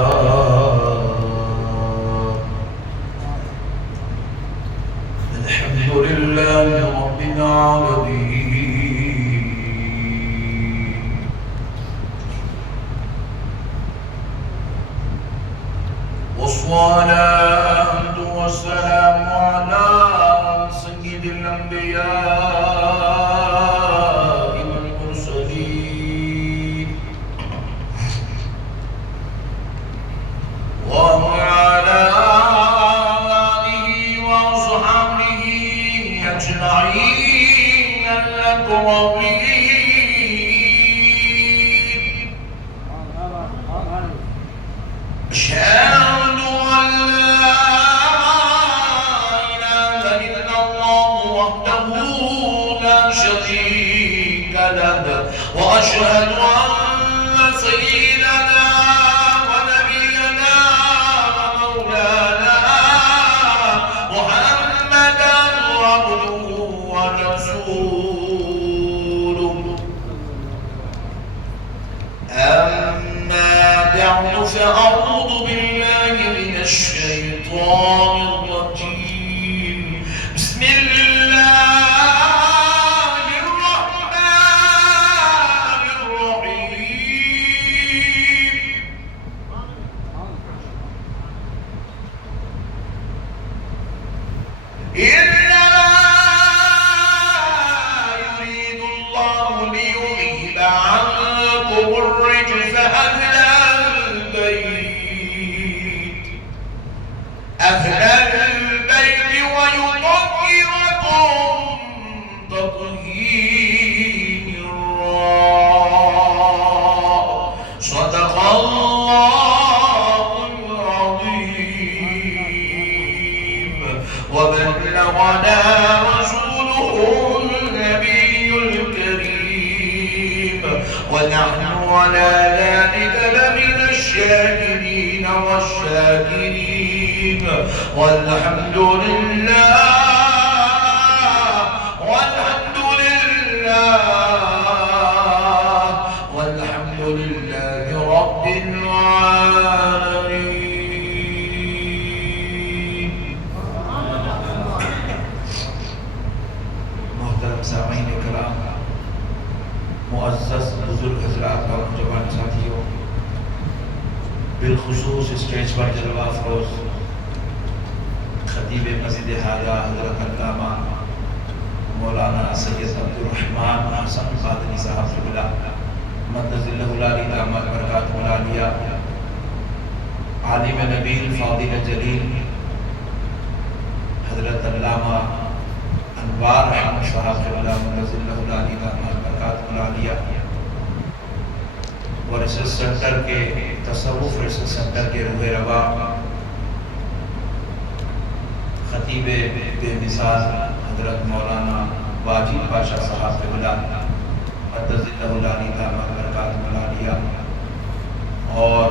الحمد لله رب العالمين والصلاة والسلام على سيد الأنبياء والمرسلين وعلى آله وصحبه أجمعين الأكرمين. أشهد أن لا إله إلا الله وحده لا شريك له وأشهد أن سيدنا ونبينا ومولانا محمدا عبده ورسوله. أما بعد فأعوذ بالله من الشيطان الرجيم. بسم الله الرحمن الرحيم. إنما يريد الله ليذهب عنكم الرجس أهل البيت ويطهركم تطهيرا. صدق الله العظيم. وبلغنا رسوله النبي الكريم ونحن على ذلك لمن الشاهدين والشاكرين. والحمد لله والحمد لله والحمد لله رب العالمين. محترم سامعین کرام، معزز بزرگ حضرات اور نوجوان ساتھیوں، بالخصوص اسٹیج پر جلوہ افروز خطیب مسجد حاجہ حضرت علامہ مولانا سید عبدالرحمن حسن قادری صاحب قبلہ مدد اللہ العلی دامت برکاتہ العالیہ، عالم نبیل فاضل جلیل حضرت علامہ انوار احمد صاحب قبلہ مدد اللہ العلی دامت برکاتہ العالیہ، اور ریسرچ سینٹر کے تصوف ریسرچ سینٹر کے روح روا خطیب بے مثال حضرت مولانا واجد پاشا صاحب قبلہ مدد اللہ العلی دامت برکاتہ العالیہ، اور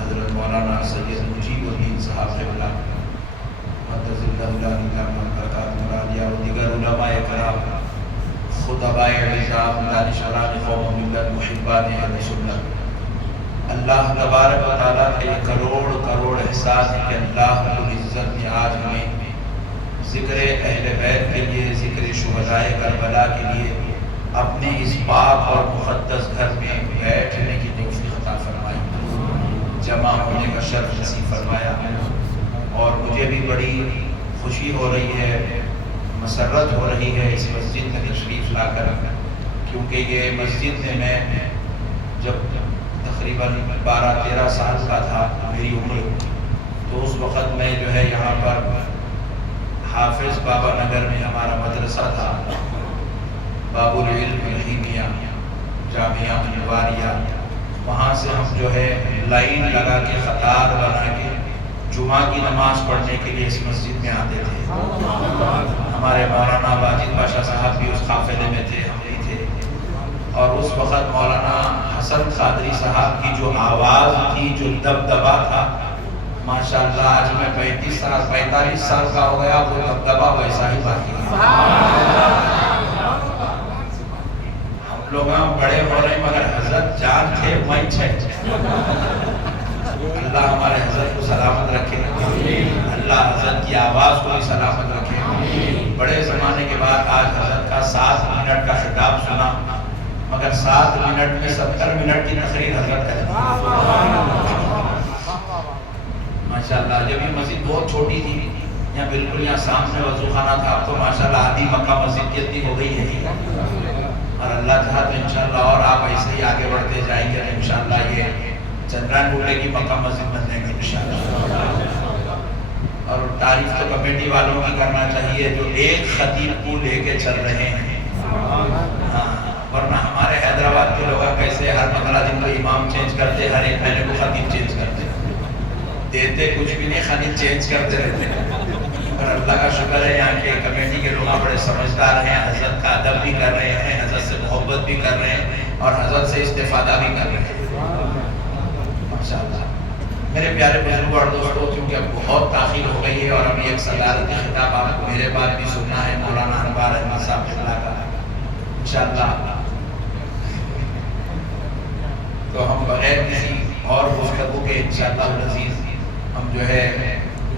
حضرت مولانا سید مجیب الدین صاحب قبلہ مدد اللہ العلی دامت برکاتہ العالیہ، اور دیگر علماء کرام، خطباء اعظام، دانشوران قوم و ملت، محبان اہل سنت، اللہ تبارک و تعالیٰ کے کروڑ کروڑ احسان ہے کہ اللہ رب العزت نے آج ہمیں ذکر اہل بیت کے لیے، ذکر شہداء کربلا کے لیے اپنے اس پاک اور مقدس گھر میں بیٹھنے کی توفیق عطا فرمائی، جمع ہونے کا شرف نصیب فرمایا. اور مجھے بھی بڑی خوشی ہو رہی ہے، مسرت ہو رہی ہے اس مسجد میں تشریف لا کر، کیونکہ یہ مسجد میں میں جب تقریباً 12-13 سال کا تھا میری عمر، تو اس وقت میں جو ہے یہاں پر حافظ بابا نگر میں ہمارا مدرسہ تھا، باب العلم رحیمیہ جامعہ انواریہ، وہاں سے ہم جو ہے لائن لگا کے قطار بنا کے جمعہ کی نماز پڑھنے کے لیے اس مسجد میں آتے تھے. ہمارے مولانا واجد پاشا صاحب بھی اس قافلے میں تھے، ہم بھی تھے. اور اس وقت مولانا حسن قادری صاحب کی جو آواز تھی، جو دبدبا تھا، ماشاءاللہ آج میں 45 سال کا ہو گیا، وہ دبدبا ویسا ہی باقی ہے. ہم لوگ بڑے ہو رہے ہیں مگر حضرت جان تھے میں چھے. اللہ 7 منٹ میں 70 منٹ کی تقریر حضرت ہے ماشاءاللہ. جب یہ مسجد بہت چھوٹی تھی یہاں بالکل یہاں سامنے وضو خانہ تھا, اب تو ماشاءاللہ آدھی مکہ مسجد کی اتنی ہو گئی ہے. اور اللہ چاہا تو انشاءاللہ اور آپ ایسے ہی آگے بڑھتے جائیں گے, انشاءاللہ یہ چندران بوٹے کی مکہ مسجد بن جائیں گے انشاءاللہ. اور تعریف تو کمیٹی والوں کی کرنا چاہیے جو ایک خطیب کو لے کے چل رہے ہیں. ورنہ ہمارے حیدرآباد کے لوگ کیسے ہر 15 دن کو امام چینج کرتے, ہر ایک مہینے کو خطیب چینج کرتے, دیتے کچھ بھی نہیں, خطیب چینج کرتے رہتے. اور اللہ کا شکر ہے یہاں کے کمیٹی کے لوگ بڑے سمجھدار ہیں, حضرت کا ادب بھی کر رہے ہیں, حضرت سے محبت بھی کر رہے ہیں اور حضرت سے استفادہ بھی کر رہے ہیں ماشاءاللہ. میرے پیارے بزرگوں اور دوستوں, کیونکہ اب بہت تاخیر ہو گئی ہے اور ابھی ایک صدارتی خطاب آپ کو میرے بعد بھی سننا ہے مولانا انوار احمد صاحب اللہ کا انشاءاللہ. تو ہم بغیر کسی اور گفتگو کے انشاءاللہ العزیز ہم جو ہے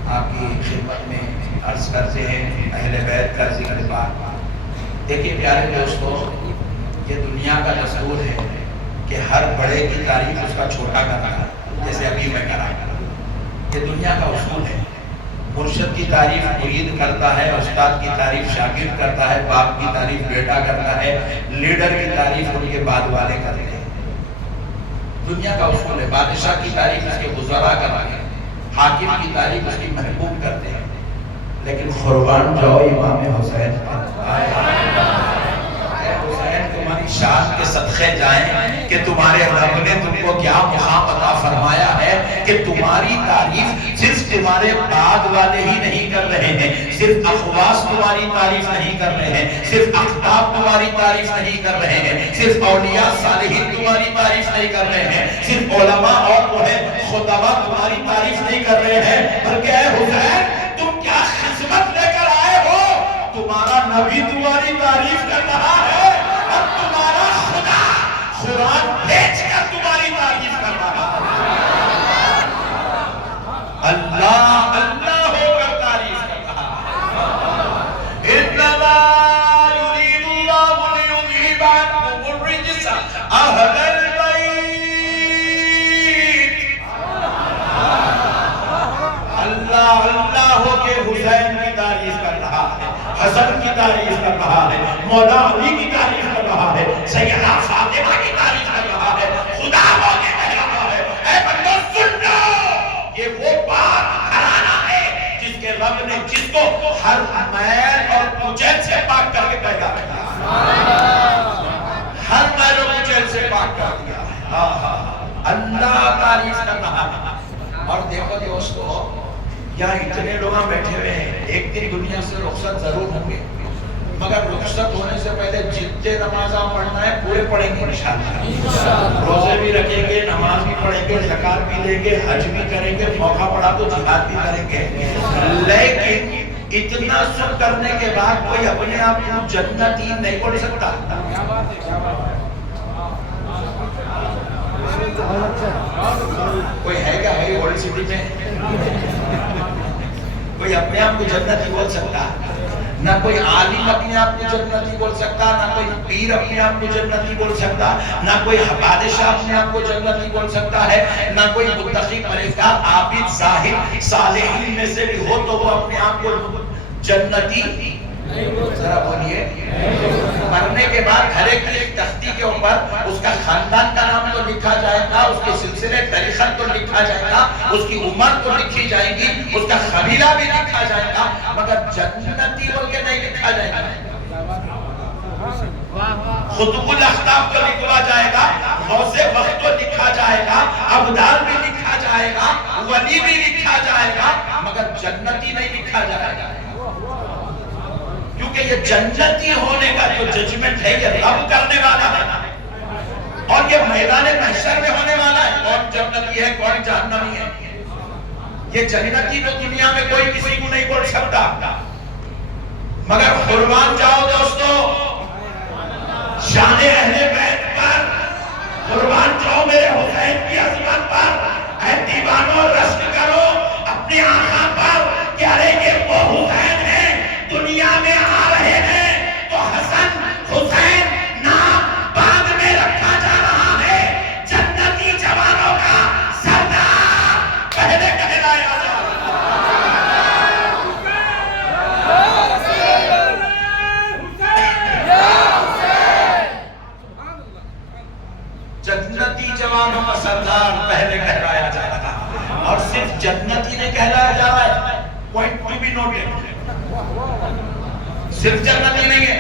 آپ کی خدمت میں عرض کرتے ہیں اہل بیت کا ذکر بات. دیکھیے پیارے دوستوں, یہ دنیا کا دستور ہے کہ ہر بڑے کی تعریف اس کا چھوٹا کرنا ہے, جیسے ابھی میں کرا. یہ دنیا کا اصول ہے. مرشد کی تعریف مرید کرتا ہے, استاد کی تعریف شاگرد کرتا ہے, باپ کی تعریف بیٹا کرتا ہے, لیڈر کی تعریف ان کے بعد والے کرتے ہیں. دنیا کا اصول ہے. بادشاہ کی تعریف اس کے وزراء کرتے ہیں, حاکم کی تعریف اس کی محبوب کرتے ہیں. لیکن قربان جاؤ امام حسین, تمہاری شان کے صدقے جائیں کہ تمہارے رب نے تم کو کیا مقام عطا فرمایا ہے کہ تمہاری تعریف صرف تمہارے بعد والے ہی نہیں کر رہے ہیں, صرف اخواص تمہاری تعریف نہیں کر رہے ہیں, صرف اقطاب تمہاری تعریف نہیں کر رہے ہیں, صرف اولیاء صالحین تمہاری تعریف نہیں کر رہے ہیں, صرف علماء اور خطباء تمہاری تعریف نہیں کر رہے ہیں, بلکہ اے حسین تم کیا خدمت لے کر آئے ہو, تمہارا نبی تمہاری تعریف کر رہا ہے اور تمہارا خدا قرآن بھیج کر تمہاری تعریف کر رہا ہے. اللہ اللہ ہو کر تعریف کر رہا ہے. انما یرید اللہ لیذھب عنکم الرجس اہل البیت. اللہ اللہ ہو کے حسین کی تعریف کر رہا ہے, حسن کی تعریف کر رہا ہے, مولا علی کی تعریف کر رہا ہے, سیدہ فاطمہ کی تعریف کر رہا ہے. خدا ہو کے کہہ رہا ہے اے بندو سن لو, یہ وہ پاک گھرانہ ہے جس کے رب نے جس کو ہر میل اور کچیل سے پاک کر کے پیدا کیا, ہر میل اور کچیل سے پاک کر دیا. اللہ تعریف کر رہا ہے. اور دیکھو دوستو, یہاں اتنے لوگ بیٹھے ہوئے ہیں, ایک دن دنیا سے رخصت ضرور ہوں گے, مگر رخصت ہونے سے پہلے جتنے نمازاں پڑھنا ہے پورے پڑھیں گے انشاءاللہ. روزے بھی رکھیں گے, نماز بھی پڑھیں گے, زکات بھی دیں گے, حج بھی کریں گے, موقع پڑا تو جہاد بھی کریں گے. لیکن اتنا سب کرنے کے بعد کوئی اپنے آپ کو جنتی نہیں بول سکتا. کوئی ہے کیا ہے اولڈ سٹی میں کوئی اپنے آپ کو جنتی بول سکتا؟ نہ کوئی عالم اپنے آپ کو جنتی بول سکتا, نہ کوئی پیر اپنے آپ کو جنتی بول سکتا, نہ کوئی بادشاہ اپنے آپ کو جنتی بول سکتا ہے, نہ کوئی متقی پرہیزگار عابد زاہد صالحین میں سے بھی ہو تو وہ اپنے آپ کو جنتی ذرا بولیے. مرنے کے بعد ہر ایک تختی کے اوپر اس کا خاندان کا نام تو لکھا جائے گا, اس کے سلسلے طریقت تو لکھا جائے گا, اس کی عمر تو لکھی جائے گی, اس کا قبیلہ بھی لکھا جائے گا, مگر جنتی بول کے نہیں لکھا جائے گا. خطب الاخطاب تو لکھا جائے گا, غوث وقت تو لکھا جائے گا, ابدال بھی لکھا جائے گا, ولی بھی لکھا جائے گا, مگر جنتی نہیں لکھا جائے گا. کیونکہ یہ جنتی ہونے کا جو ججمنٹ ہے یہ رب کرنے والا ہے اور یہ میدان محشر میں ہونے والا ہے. کون جنتی ہے کون جہنمی ہے, یہ جنتی تو دنیا میں کوئی کسی کو نہیں بول سکتا. مگر قربان جاؤ دوستو شان اہل بیت پر, قربان جاؤ میرے حسین کی عظمت پر. اے دیوانوں رشک کرو اپنے آقا پر کہ ارے یہ وہ حسین ہے دنیا میں آ رہے ہیں, تو حسن حسین نام بعد میں رکھ جنتی نے کہلایا جا رہا ہے. Point to be noted. صرف جنتی نہیں ہے,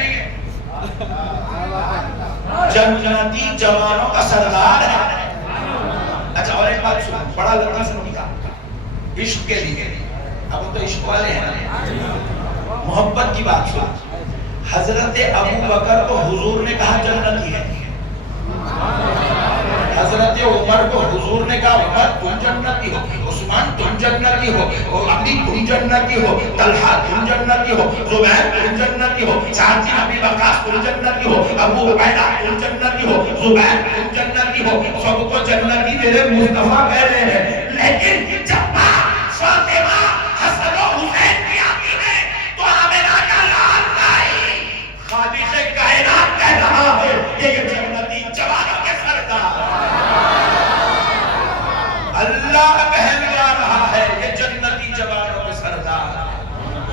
جنتی جوانوں کا سردار ہے. اچھا اور ایک بات سنو, بڑا لڑکا سنو گا عشق کے لیے, اب ہم تو عشق والے ہیں, محبت کی بات سنو. حضرت ابو بکر کو حضور نے کہا جنتی ہے, حضرت عمر کو حضور نے کہا عمر تم جنتی ہو, عثمان تم جنتی ہو, علی تم جنتی ہو, طلحہ تم جنتی ہو, زبیر تم جنتی ہو, سعد بن ابی وقاص تم جنتی ہو, ابو عبیدہ تم جنتی ہو, زبیر تم جنتی ہو. سب کو جنتی میرے مصطفیٰ کہہ رہے ہیں. لیکن جب فاطمہ حسن و حسین کی آتی ہے تو آمنہ کا لال بھائی خالق کائنات کہہ رہا ہے یہ جنتی جوانوں کے سردار. اللہ کہہ رہا ہے یہ جنتی جوانوں کے سردار.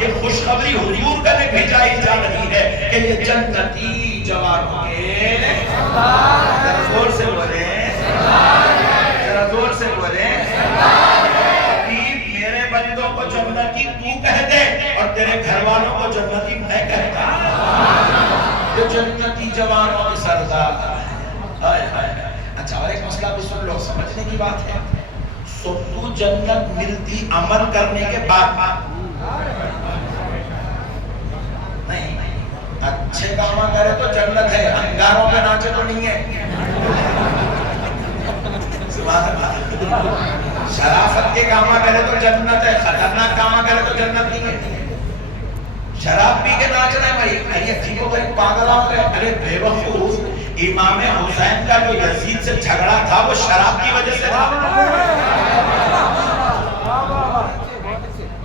یہ خوشخبری حضور کا نے بھیجائی جا رہی ہے کہ یہ جنتی جوانوں کے سردار. ذرا زور سے بولیں, ذرا زور سے بولیں. میرے بندوں کو جنتی تو کہہ دے اور تیرے گھر والوں کو جنتی میں کہتا. یہ جنتی جوانوں کے سردار. اچھا اور ایک مسئلہ بھی سن لو, سمجھنے کی بات ہے. تو جنت ملتی عمل کرنے کے بعد نہیں, اچھے کام کرے تو جنت ہے, انگاروں پہ ناچے تو نہیں ہے. شرافت کے کام کرے تو جنت ہے, خطرناک کام کرے تو جنت نہیں ہے. شراب پی کے ناچنا ہے بھائی, ارے اچھی کو بھائی پاگل آ گئے. ارے بے وقوف, امام حسین کا جو یزید سے جھگڑا تھا وہ شراب کی وجہ سے تھا,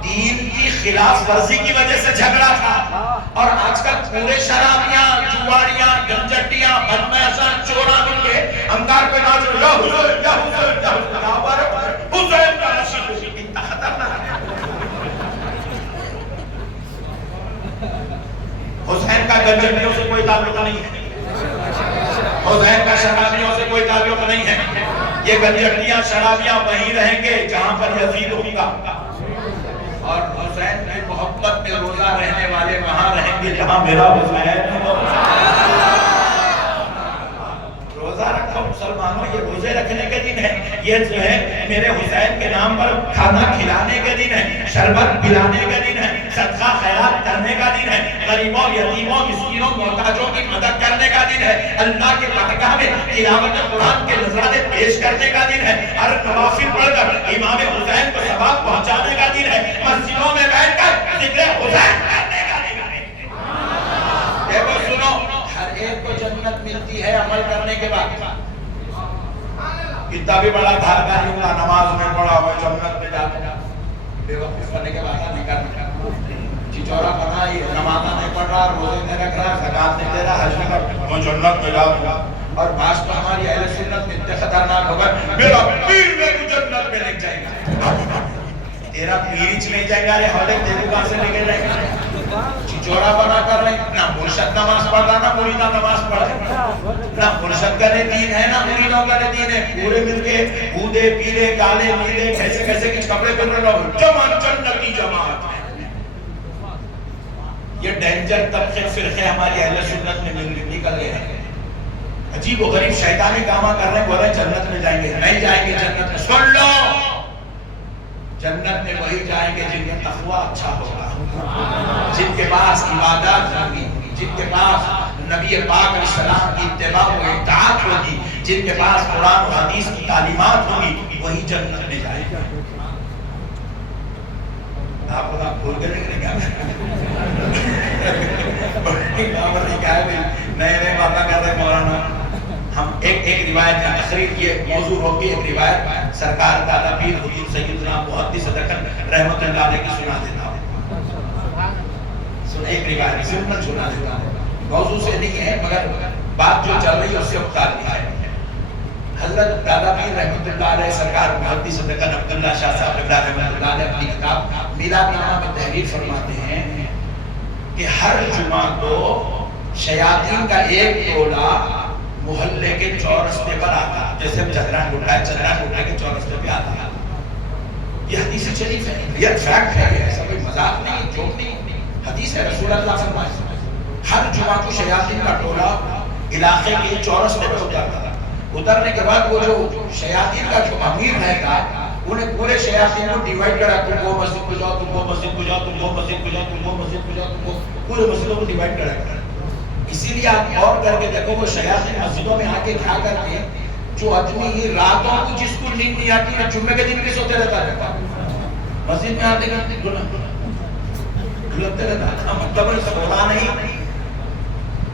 دین کی خلاف ورزی کی وجہ سے جھگڑا تھا. اور آج کل پورے شرابیاں, جواڑیاں, گنجٹیاں, بدمعاشاں, چوراں مل کے انگار پہ ناچ رہے, یا حسین یا حسین یا حسین, حسین کا نشید. اتنا خطرناک ہے. حسین کا گنجٹیوں سے کوئی تعلق نہیں ہے, حسین کا شرابیوں سے کوئی تعلق نہیں ہے. یہ گنجٹیاں شرابیاں وہیں رہیں گے جہاں پر یزید ہوگا, اور حسین کی محبت میں روزہ رہنے والے وہاں رہیں گے جہاں میرا حسین ہوگا. روزہ رکھو مسلمانوں, یہ روزے رکھنے کے دن ہے, یہ جو ہے میرے حسین کے نام پر کھانا کھلانے کے دن ہے, شربت پلانے کے دن ہے, صدقہ خیرات کرنے کا دن ہے, غریبوں, یتیموں, مسکینوں, محتاجوں کی مدد کرنے کا دن ہے, اللہ کے بارگاہ میں تلاوت قرآن کے نذرانے پیش کرنے کا دن ہے, ہر نوافل پڑھ کر امام حسین کو ثواب پہنچانے کا دن ہے, مسجدوں میں بیٹھ کر ذکر حسین کرنے کا دن ہے. دیکھو سنو, ہر ایک کو جنت ملتی ہے عمل کرنے کے بعد. کتنا بھی بڑا دھارکاری ہوگا, نماز میں پڑھا ہوا جنت میں جاتا, بے وقت پڑھنے کے بعد نہیں کرنا. چچورا بنا, یہ نماز نہیں پڑھ رہا, روزے نہیں رکھ رہا, زکات نہیں دے رہا, حج نہیں کر رہا, میں جنت میں جاؤں. اور بعض تو ہماری اہل سنت میں اتنے خطرناک ہوگا, میرا پیر میں تو جنت میں لے جائے گا. تیرا پیر چلے جائے گا, ارے حولے تیرے کہاں سے لے کے جائے گا. چچورا بنا کر رہے, نہ مرشد نماز پڑھ رہا, نہ مریدہ نماز پڑھ رہا, نہ مرشد کا دین ہے, نہ مریدوں کا دین ہے. پورے مل کے بودے, پیلے, کالے, نیلے, کیسے کیسے کچھ کپڑے پہن رہے ہو, جنتی جماعت. یہ ڈینجر طبقے فرقے ہماری اہل سنت میں نکل گئے ہیں. عجیب و غریب شیطانی کاماں کر رہے ہیں, بول رہے ہیں جنت میں جائیں گے. نہیں جائیں گے جنت میں. سن لو, جنت میں وہی جائیں گے جن کا تقویٰ اچھا ہوگا, جن کے پاس عبادات ہوگی, جن کے پاس نبی پاک علیہ السلام کی اتباع و اطاعت ہوگی, جن کے پاس قرآن و حدیث کی تعلیمات ہوگی, وہی جنت میں جائیں گے. آپ کو آپ بھول گئے نہیں کیا نئے نئے باتیں کر رہے مولانا. ہم ایک روایت کا تقریر, یہ موضوع ہوگی, ایک روایت سرکار دادا پیر حضور سیدنا محدث دکن رحمت اللہ علیہ کی سنا دیتا ہوں. ایک روایت سمپل سنا دیتا ہوں, موضوع سے نہیں ہے مگر بات جو چل رہی ہے اس سے اختار ہے. حضرت دادا پیر رحمت اللہ علیہ سرکار محدث دکن عبداللہ شاہ صاحب رحمت اللہ علیہ اپنی کتاب میلاد نامہ میں تحریر فرماتے ہیں کہ ہر جمعہ کو شیاطین کا ایک ٹولہ محلے کے چورستے پر آتا, جیسے ہم چدران گھٹا ہے, چدران گھٹا کے چورستے پہ آتا. یہ حدیث شریف ہے، یہ فیکٹ ہے، ایسا کوئی مذاق نہیں، جوک نہیں، حدیث ہے، رسول اللہ فرمائے ہر جمعہ کو شیاطین کا ٹولہ علاقے کے چورستے پہ اترتا تھا. اترنے کے بعد وہ جو شیاطین کا جو امیر رہتا انہیں پورے شیاطین کو ڈیوائیڈ کرا، تم وہ مسجد کو جاؤ، تم وہ مسجد کو جاؤ، تم وہ مسجد کو جاؤ، تم وہ مسجد کو جاؤ، تم وہ پورے مسجدوں کو ڈیوائیڈ کرا. اسی لیے آپ غور کر کے دیکھو وہ شیاطین مسجدوں میں آ کے کھا کر کے جو آدمی راتوں کو جس کو نیند نہیں آتی ہے جمعے کے دن بھی سوتے رہتا مسجد میں آتے ڈھلکتے رہتا. مطلب سونا نہیں،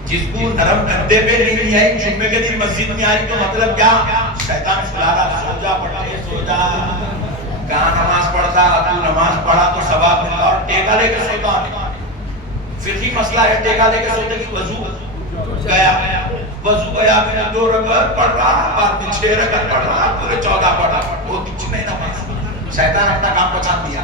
جس کو نرم گدے پہ نیند نہیں آئی جمعے کے دن مسجد میں آئی تو مطلب کیا؟ شیطان سلا رہا، سو جا پڑھے، سو جا، کہاں نماز پڑھتا، تو نماز پڑھا تو ثواب ملتا، اور ٹیکا لے کے سوتا. فقہی مسئلہ ہے، ٹیکا لے کے سوتے کی وضو گیا، وضو گیا میں نے 2 رکعت پڑھ رہا، بعد میں 6 رکعت پڑھ رہا، پورے 14 پڑھ رہا، وہ کچھ نہیں نماز. شیطان اپنا کام پہچان دیا.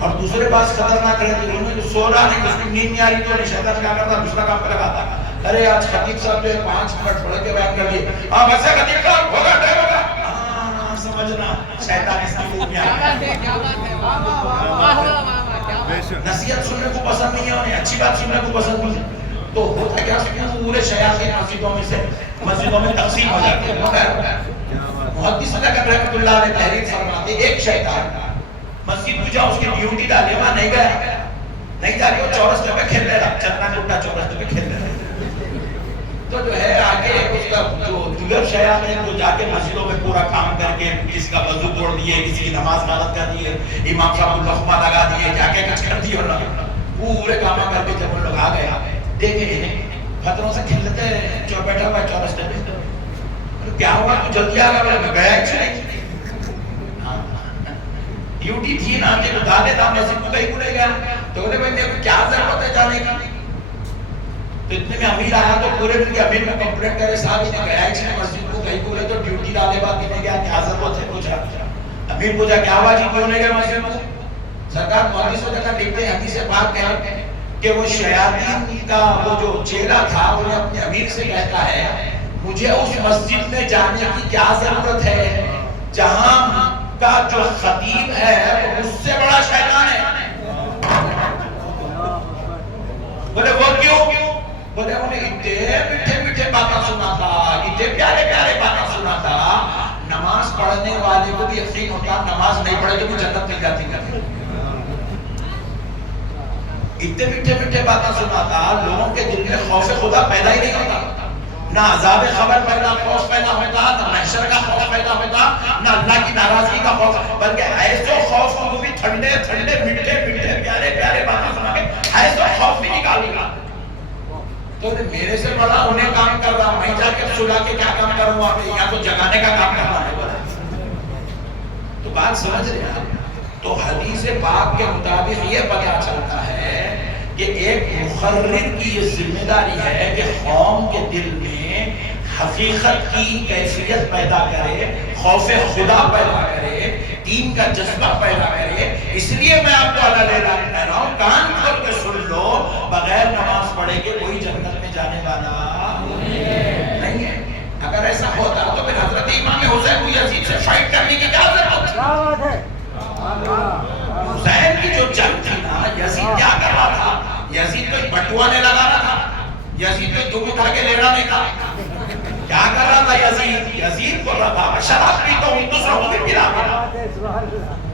اور دوسرے بات خطرناک رہتی ہے، انہوں نے سو رہا نہیں، اس کی نیند نہیں آ رہی تو شیطان کیا کرتا، دوسرا کام پہ لگاتا. ارے آج خطیب صاحب جو ہے 5 منٹ پڑھ کے بیان کر دیے، ہاں بس خطیب صاحب ہوگا ٹائم ہوگا، ہاں سمجھنا شیطان اس کی نیند میں آ گیا. نصیحت سننے کو پسند نہیں ہے، انہیں اچھی بات سننے کو پسند نہیں ہے. تو ہوتا کیا پورے شیاطین مسجدوں میں سے مسجدوں میں تقسیم ہو جاتے ہیں. مگر محدث رحمۃ اللہ علیہ تحریر فرماتے ایک شیطان مسجد کو جا، اس کی ڈیوٹی ڈالی، وہاں نہیں گیا، نہیں جا رہی، وہ چورستے پہ کھیل رہا، چندنا گڈا چورستے پہ کھیل رہا. تو جو ہے آگے اس کا جو دیگر شیاطین جو جا کے مسجدوں میں پورا کام کر کے کسی کا وضو توڑ دیے، کسی کی نماز غلط کر دیے، امام صاحب کو لقمہ لگا دیے، جا کے کچھ کر دیے، پورے کام کر کے جب ان لوگ آ گئے دیکھے پتھروں سے کھیلتے جو بیٹھا ہوا چورستے پہ، کیا ہوا تو جلدی آ گیا، میں گیا اچھا نہیں، ڈیوٹی تھی نا کہ بتا دیتا مسجد کو کہیں بھولے گیا. تو کہتے بھائی میرے کو کیا ضرورت ہے جانے کی؟ تو اتنے میں امیر آیا تو پورے دن کے امیر میں کمپلینٹ کرے، صاحب انہیں گیا ہی نہیں مسجد کو کہیں بھولے تو ڈیوٹی ڈالے بعد انہیں گیا، کیا ضرورت ہے؟ پوچھا امیر پوچھا کیا ہوا جی کیوں نہیں گئے مسجد کو؟ سرکار محدث و جگہ لکھتے ہیں حدیث پاک ہے کہ وہ شیاطین کا وہ جو چیلا تھا انہیں اپنے امیر سے کہتا ہے مجھے اس مسجد میں جانے کی کیا ضرورت ہے جہاں کا جو خطیب ہے وہ مجھ سے بڑا شیطان ہے. بولے وہ کیوں؟ بولے انہیں اتنے میٹھے میٹھے باتیں سنا تھا، اتنے پیارے پیارے باتیں سنا تھا، نماز پڑھنے والے کو بھی یقین ہوتا نماز نہیں پڑھے تو بھی جنت مل جاتی ہے. اتنے میٹھے میٹھے باتیں سنا تھا، لوگوں کے دل میں خوف خدا پیدا ہی نہیں ہوتا، نہ عذاب خبر پیدا خوف پیدا ہوتا، نہ محشر کا خوف پیدا ہوتا، نہ اللہ کی ناراضگی کا خوف، بلکہ ایسے خوف کو بھی ٹھنڈے ٹھنڈے میٹھے میٹھے پیارے پیارے باتیں سنا کے ایسے خوف بھی نکال دیا. تو میرے سے بڑا انہیں کام کر رہا، میں جا کے سلا کے کیا کام کروں آپ یا تو جگانے کا کام کرنا ہے. تو بات سمجھ رہے ہیں؟ تو حدیث پاک کے مطابق یہ پتہ چلتا ہے کہ ایک مخرر کی یہ ذمہ داری ہے کہ قوم کے دل میں حقیقت کی کیفیت پیدا کرے، خوف خدا پیدا کرے، دین کا جذبہ پیدا کرے. اس لیے میں آپ کو اللہ اعلان کہہ رہا ہوں کان کھول کے سن لو، بغیر نماز پڑھے کہ کوئی جنت میں جانے والا نہیں ہے. اگر ایسا ہوتا تو پھر حضرت امام حسین کو یزید سے فائٹ کرنے کی کیا ضرورت ہے؟ حسین کی جو جنگ تھی نا، یزید کیا کر رہا تھا؟ یزید کو بٹوانے لگا رہا تھا، یزید کو دم اٹھا کے لے رہا نہیں تھا. کیا کر رہا تھا یزید؟ یزید بول رہا تھا میں شراب پیتا ہوں دوسروں کو بھی پلاتا ہوں.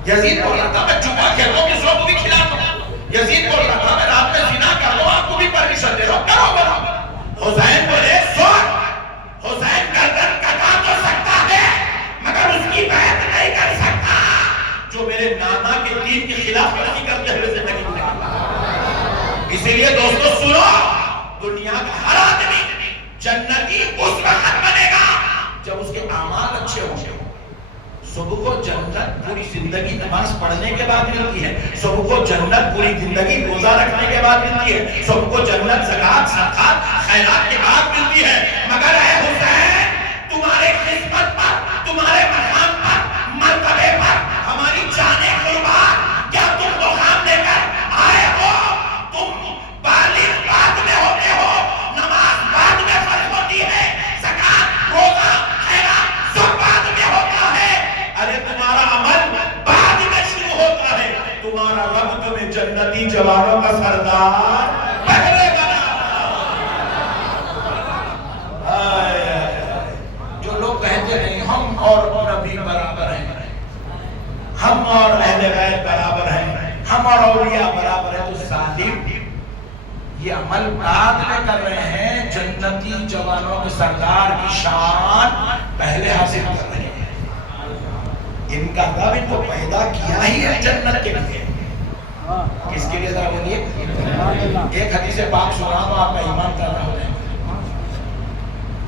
یزید بول رہا تھا میں جوا کھیلتا ہوں دوسروں کو بھی کھلاتا ہوں. یزید بول رہا تھا میں رات میں زنا کر لوں آپ کو بھی پرمیشن دے رہا ہوں، کرو کرو. حسین بولے سن، حسین گردن کٹا تو سکتا ہے مگر اس کی بیعت نہیں کر سکتا جو میرے نانا کے دین کی خلاف ورزی کرتے ہوئے زندگی گزارے. اسی لیے دوستو سنو، دنیا کا ہر آدمی جنتی اس وقت بنے گا جب اس کے اعمال اچھے ہوں گے. سب کو جنت پوری زندگی نماز پڑھنے کے بعد ملتی ہے، سب کو جنت پوری زندگی روزہ رکھنے کے بعد ملتی ہے، سب کو جنت زکات صدقات خیرات کے بعد ملتی ہے. مگر اے حسین تمہارے قسمت پر، تمہارے مقام پر، مرتبے پر ہماری جانیں قربان، کیا تم مقام لے کر آئے ہو؟ تم بالغ بعد میں ہوتے ہو، نماز بعد میں فرض ہوتی ہے، زکات روزہ خیرات سب بعد میں ہوتا ہے. ارے تمہارا عمل بعد میں تمہارا رب تمہیں جنتی جوانوں کا سردار پہلے بنا رہا۔ جو لوگ کہتے ہیں ہم اور نبی برابر ہیں، ہم اور اہل بیت برابر ہیں، ہم اور اولیاء برابر ہیں، تو ظالم یہ عمل بعد میں کر رہے ہیں، جنتی جوانوں کے سردار کی شان پہلے حاصل کر رہے ہیں۔ ان کا رب ان کو پیدا کیا ہی ہے جنت کے لیے۔ کس کے لیے ذرا بولیے؟ ایک حدیث پاک سنا تو آپ کا ایمان کر رہا ہو جائے۔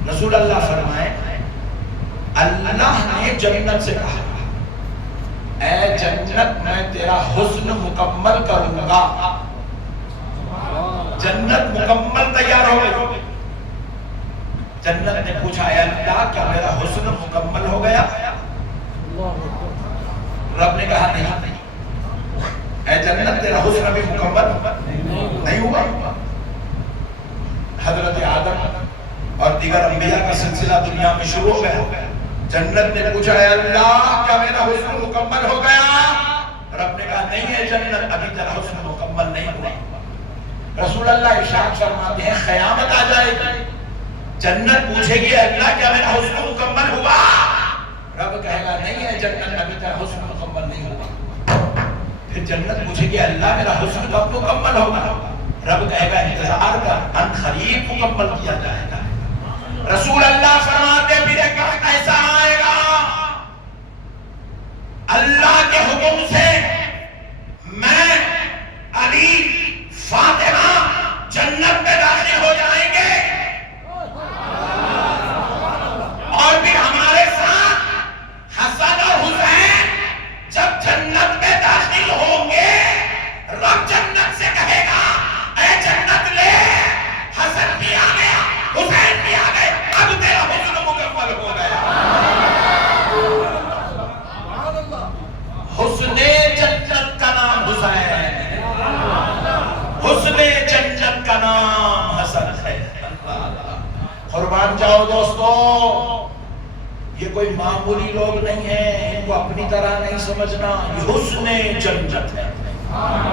رسول اللہ فرمائے اللہ نے جنت سے کہا اے جنت میں تیرا حسن مکمل کروں گا۔ جنت مکمل تیار ہو گئی۔ جنت نے پوچھا اے اللہ کیا میرا حسن مکمل ہو گیا؟ رب نے کہا نہیں۔ اے جنت تیرا حسن ابھی مکمل نہیں ہوا۔ حضرت آدم اور دیگر انبیاء کا سلسلہ دنیا میں شروع ہو گیا۔ جنت نے پوچھا اے اللہ کیا میرا حسن مکمل ہو گیا؟ رب نے کہا نہیں ہے جنت ابھی تیرا حسن مکمل نہیں ہوا۔ رسول اللہ ارشاد فرماتے ہیں قیامت آ جائے گی، جنت پوچھے گی اللہ کیا میرا حسن مکمل ہوا؟ رب کہے گا نہیں ہے جنت ابھی تیرا حسن مکمل نہیں ہوا۔ پھر جنت پوچھے گی اللہ میرا حسن کب مکمل ہوگا؟ رب کہے گا انتظار کر، ان قریب مکمل کیا جائے گا۔ رسول اللہ فرماتے پھر ایک وقت ایسا آئے گا اللہ کے حکم سے میں علی فاطمہ جنت میں داخل ہو جائیں گے، اور پھر ہمارے ساتھ حسن اور حسین جب جنت میں داخل ہوں گے رب جنت سے کہے گا اے جنت لے حسن بھی آ گیا حسین بھی آ گئے، اب تیرا حسن مکمل ہو گیا۔ حسن جنت کا نام حسین، حسن جنت کا نام حسن ہے۔ قربان جاؤ دوستو، یہ کوئی معمولی لوگ نہیں ہیں، ان کو اپنی طرح نہیں سمجھنا، یہ حسن جنت ہے،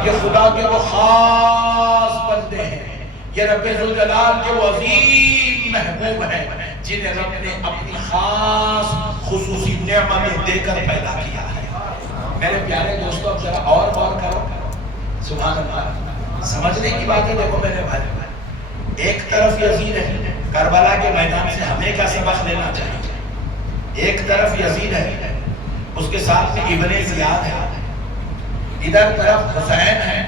یہ خدا کے وہ خاص بندے ہیں، یہ رب ذوالجلال کے وہ عظیم محبوب ہیں جنہیں رب نے اپنی خاص خصوصی نعمتیں دے کر پیدا کیا ہے۔ میرے پیارے دوستو اب ذرا اور غور کرو، سبحان اللہ، سمجھنے کی بات ہے۔ دیکھو میرے بھائی، ایک طرف یزید ہے، کربلا کے میدان سے ہمیں کیا سبق لینا چاہیے؟ ایک طرف یزید ہے، اس کے ساتھ میں ابن زیاد ہے، ادھر طرف حسین ہے،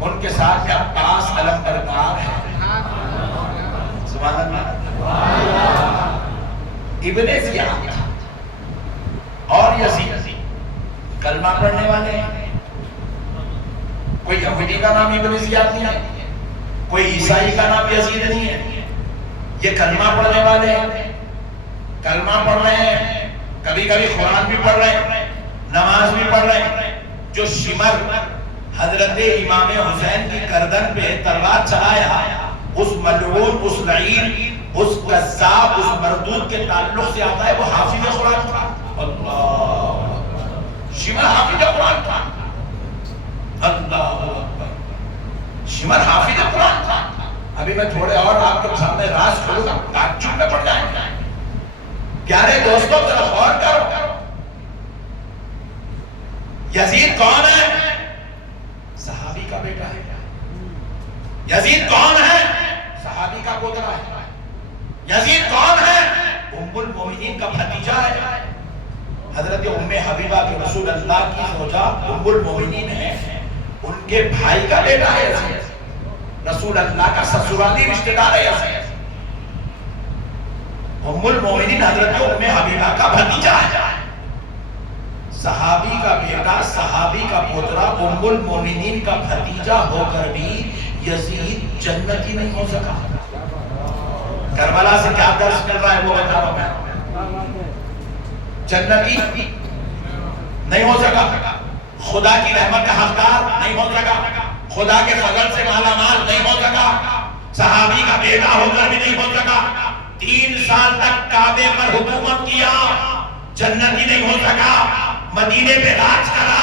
ان کے ساتھ میں عباس علمبردار ہے۔ سبحان اللہ۔ ابن زیاد اور یزید کلمہ پڑھنے والے ہیں، کوئی یہودی کا نام ابن زیاد نہیں ہے، کوئی عیسائی کا نام یزید نہیں ہے، یہ کلمہ پڑھنے والے ہیں، کلمہ پڑھ رہے ہیں، کبھی کبھی قرآن بھی پڑھ رہے ہیں، نماز بھی پڑھ رہے ہیں۔ جو شمر حضرت امام حسین کی گردن پہ تلوار چلایا، اس ملعون، اس لعین، اس کذاب، اس مردود کے تعلق سے آتا ہے وہ حافظ قرآن تھا۔ اللہ، شمر حافظ قرآن تھا، اللہ اکبر، شمر حافظ قرآن تھا۔ ابھی میں تھوڑے اور آپ کے سامنے راز کھولوں گا، تعجب میں پڑ جائیں گے۔ پیارے دوستوں ذرا غور کرو، یزید کون ہے؟ صحابی کا بیٹا ہے۔ یزید کون ہے؟ صحابی کا پوترا ہے۔ یزید کون ہے؟ ام المومنین کا بھتیجا ہے، حضرت ام حبیبہ کے رسول اللہ کی زوجہ ام المومنین ہے، ان کے بھائی کا بیٹا ہے یزید، رسول اللہ کا سسرالی رشتہ دار ہے یزید۔ ام المومنین حضرت ام حبیبہ کا بھتیجا ہے، صحابی کا بیٹا، صحابی کا پوترا، ام المومنین کا بھتیجا ہو کر بھی یزید جنتی نہیں ہو سکا۔ کربلا سے کیا درس مل رہا ہے وہ بتا رہا ہوں، جنتی نہیں ہو سکا، خدا کی رحمت کا حقدار نہیں ہو سکا، خدا کے فضل سے مالا مال نہیں ہو سکا، صحابی کا بیٹا ہو کر بھی نہیں ہو سکا، 3 سال تک کعبے پر حکومت کیا، جنتی نہیں ہو سکا، مدینے پہ راج کرا،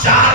4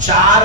4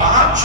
5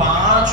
5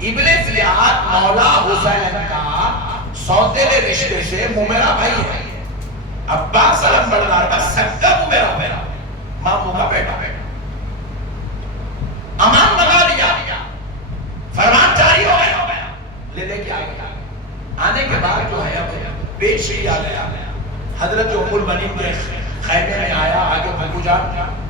ابن زیاد مولا حسین کا سوتیلے رشتے سے مومیرا بھائی ہے، عباس علم بردار کا سگا مومیرا بھائی، ماموں کا بیٹا امان منگا لیا، فرمان جاری ہو گیا، لے کے آگیا، آنے کے بعد جو ہے پیش کیا گیا، حضرت ام المؤمنین کے خیمے میں آیا، آگے بھگو جان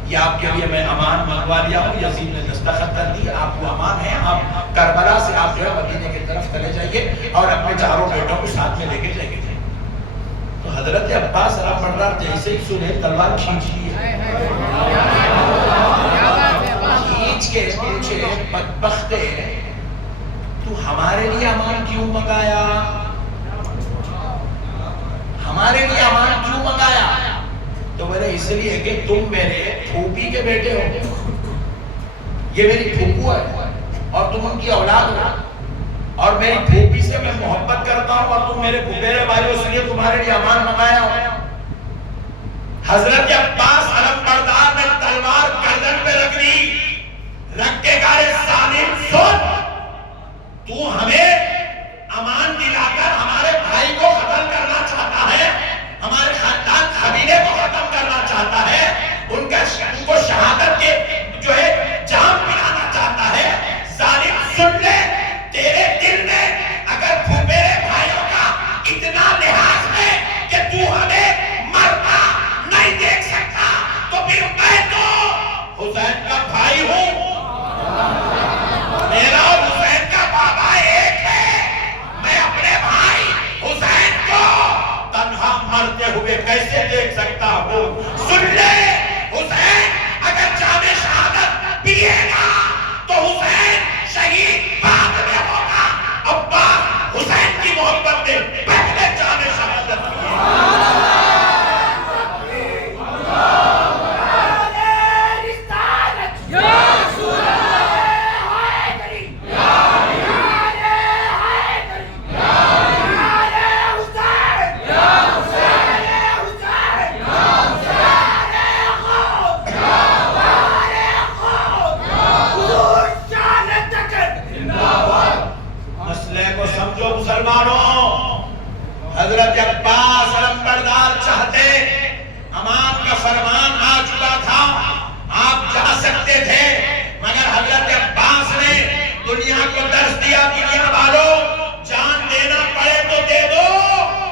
یہ آپ کے لیے میں امان منگوا لیا ہوں، یزید نے دستخط کر دی، آپ کو امان ہے، آپ کربلا سے آپ جو ہے مدینے کی طرف چلے جائیے اور اپنے چاروں بیٹوں کو ساتھ میں لے کے جائیں گے۔ تو حضرت عباس علم بردار جیسے ہی سنے تلوار کھینچ لی ہے، کھینچ کے پوچھے بدبختے تو ہمارے لیے امان کیوں منگایا؟ ہمارے لیے امان کیوں منگایا؟ تو بولے اس لیے کہ تم میرے پھوپھی کے بیٹے ہو، یہ میری پھوپھو ہے اور تم ان کی اولاد ہو، اور میری پھوپھی سے میں محبت کرتا ہوں اور تم میرے پھپھیرے بھائی ہو، اس لیے تمہارے لیے امان منگایا ہو۔ حضرت عباس علم بردار نے تلوار گردن پہ رکھ دی، رکھ کے کہا ظالم سن، تو ہمیں امان دلا کر ہمارے بھائی کو قتل کرنا چاہتا ہے، ہمارے خاندان قبیلے کو ختم کرنا چاہتا ہے، ان کو شہادت کے جو ہے جام پلانا چاہتا ہے۔ ظالم سن لے، تیرے دل میں اگر پھوپھیرے بھائیوں کا اتنا لحاظ ہے کہ تو ہمیں مرنا نہیں دیکھ سکتا، تو پھر میں تو حسین کا بھائی ہوں، میرا اور حسین کا بابا ایک ہے، میں اپنے بھائی حسین کو تنہا مرتے ہوئے کیسے دیکھ سکتا ہوں؟ سن لے، حسین اگر جام شہادت پیے گا تو حسین شہید بعد میں ہوگا، ابا حسین کی محبت نے پہلے جام شہادت پیے۔ حضرت عباس علم بردار چاہتے، امان کا فرمان آ چکا تھا، آپ جا سکتے تھے، مگر حضرت عباس نے دنیا کو درس دیا، دنیا والوں جان دینا پڑے تو دے دو،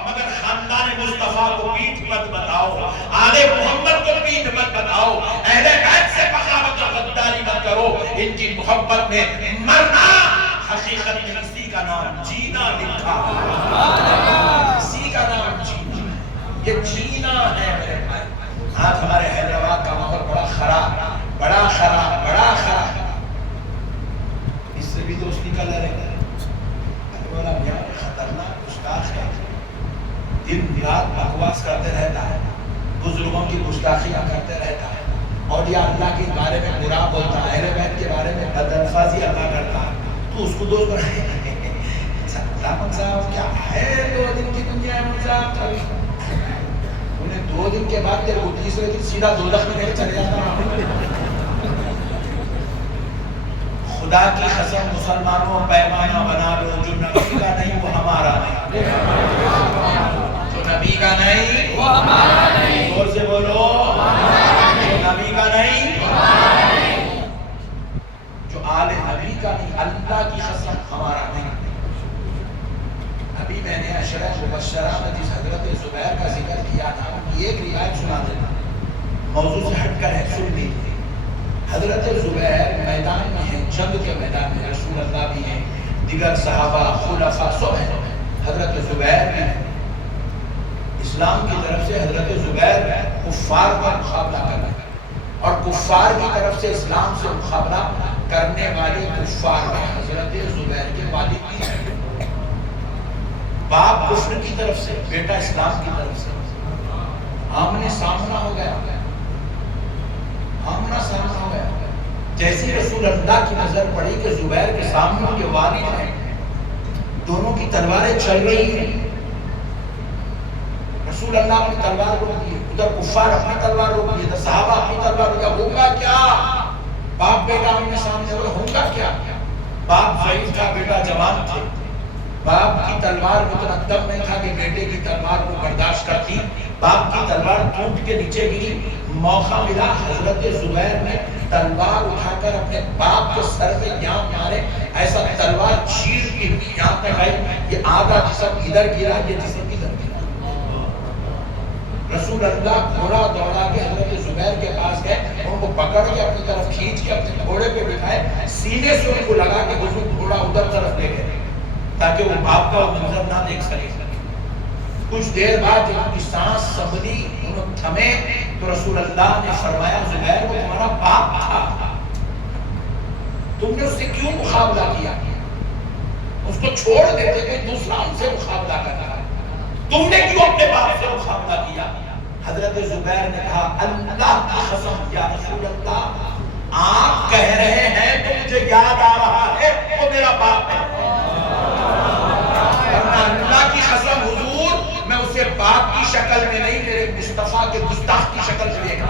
مگر خاندان مصطفیٰ کو پیٹھ مت بتاؤ، آل محمد کو پیٹھ مت بتاؤ، اہل بیت سے بغاوت اور غداری مت کرو، ان کی محبت میں مرنا حقیقت میں اسی کا نام جینا لکھا ہے، اسی کا نام جینا، یہ جینا ہے میرے بھائی۔ آج ہمارے حیدرآباد کا ماحول بڑا خراب، بڑا خراب، بڑا خراب، اس سے بھی دوستی کا لڑے گا، بولا میاں خطرناک گستاخ ہے، دن رات بکواس کرتے رہتا ہے، بزرگوں کی گستاخیاں کرتے رہتا ہے، اولیاء اللہ کے بارے میں برا بولتا ہے، اہل بیت کے بارے میں بد الفاظی عطا کرتا ہے، تو اس کو دوست بنائے دامن صاحب کیا ہے، 2 دن کی دنیا ہے صاحب، انہیں 2 دن کے بعد تیرے کو تیسرے دن سیدھا دوزخ میں نہیں چلے جاتا۔ خدا کی قسم مسلمانوں پیمانہ بنا لو، جو نبی کا نہیں وہ ہمارا نہیں، جو نبی کا نہیں وہ ہمارا نہیں، زور سے بولو، جو نبی کا نہیں وہ ہمارا نہیں، جو آل نبی کا نہیں، اللہ کی قسم ہمارا نہیں۔ ابھی میں نے عشرہ مبشرہ میں جس حضرت زبیر کا ذکر کیا تھا، ایک روایت سنا دینا، موضوع سے ہٹ کر ہے، سن لیجیے۔ حضرت زبیر میدان میں ہیں، جنگ کے میدان میں، رسول اللہ بھی ہیں، دیگر صحابہ خلفاء سب ہیں، حضرت زبیر بھی ہیں۔ اسلام کی طرف سے حضرت زبیر کفار کا مقابلہ کرنا اور کفار کی طرف سے اسلام سے مقابلہ کرنے والے کفار میں حضرت زبیر کے والد بھی ہیں، باپ کفر کی طرف سے، بیٹا اسلام کی طرف سے، آمنے سامنا ہو گیا، آمنا سامنا ہو گیا۔ جیسے رسول اللہ کی نظر پڑی کہ زبیر کے سامنے ان کے والد ہیں، دونوں کی تلواریں چل رہی ہیں، رسول اللہ اپنی تلوار روک دیے، ادھر کفار اپنی تلوار روک دیے، ادھر صحابہ اپنی تلوار روک دیے، ہوگا کیا؟ باپ بیٹا آمنے سامنے ہوئے، ہوگا کیا؟ باپ ضعیف تھا، بیٹا جوان تھے، باپ کی تلوار میں اتنا دم نہیں تھا کہ بیٹے کی تلوار کو برداشت کرتی، باپ کی تلوار ٹوٹ کے نیچے گری، موقع ملا حضرت زبیر نے تلوار اٹھا کر اپنے باپ کے سر پہ یہاں مارے، ایسا تلوار چیر کی ہوئی یہاں تک آئی، یہ آدھا جسم ادھر گرا، یہ جسم ادھر گرا۔ رسول اللہ گھوڑا دوڑا کے حضرت زبیر کے پاس گئے، ان کو پکڑ کے اپنی طرف کھینچ کے اپنے گھوڑے پہ بٹھائے، سینے سے ان کو لگا کے حضور گھوڑا ادھر طرف لے گئے تاکہ وہ باپ کا منظر نہ دیکھ سکے۔ کچھ دیر بعد جب ان کی سانس سنبھلی، انہوں تھمے، تو رسول اللہ نے فرمایا زبیر وہ تمہارا باپ تھا، تم نے اس سے کیوں مقابلہ کیا؟ اس کو چھوڑ دیتے کہ دوسرا ان سے مقابلہ کرنا، تم نے کیوں اپنے باپ سے مقابلہ کیا؟ حضرت زبیر نے کہا اللہ کی قسم یا رسول اللہ، آپ کہہ رہے ہیں تو مجھے یاد آ رہا ہے وہ میرا باپ ہے، ورنہ اللہ کی قسم حضور میں اسے باپ کی شکل میں نہیں، میرے مصطفیٰ کے گستاخ کی شکل میں دیکھا،